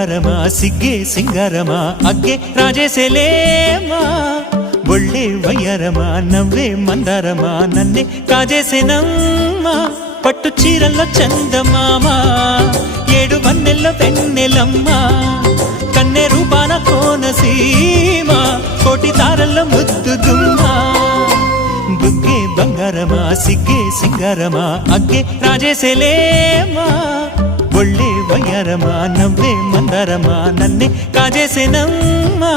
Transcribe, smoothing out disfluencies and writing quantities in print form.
బంగారమా సిగ్గే సింగారమా అగ్గే రాజేసేలేమా ఒళ్ళే వయ్యారమా నవ్వే మందారమా నన్నే కాజేసేనమ్మా పట్టు చీరల్లో చందమామా ఏడు వన్నెల్లో వెన్నెలమ్మా కన్నె రూపాన కోనసీమ కోటి తారల్లో ముద్దుదుమ్మా బుగ్గే బంగారమా సిగ్గే సింగారమా అగ్గే రాజేసేలేమా ఒళ్ళే వయ్యారమా నవ్వే మందారమా నన్నే కాజేసేనమ్మా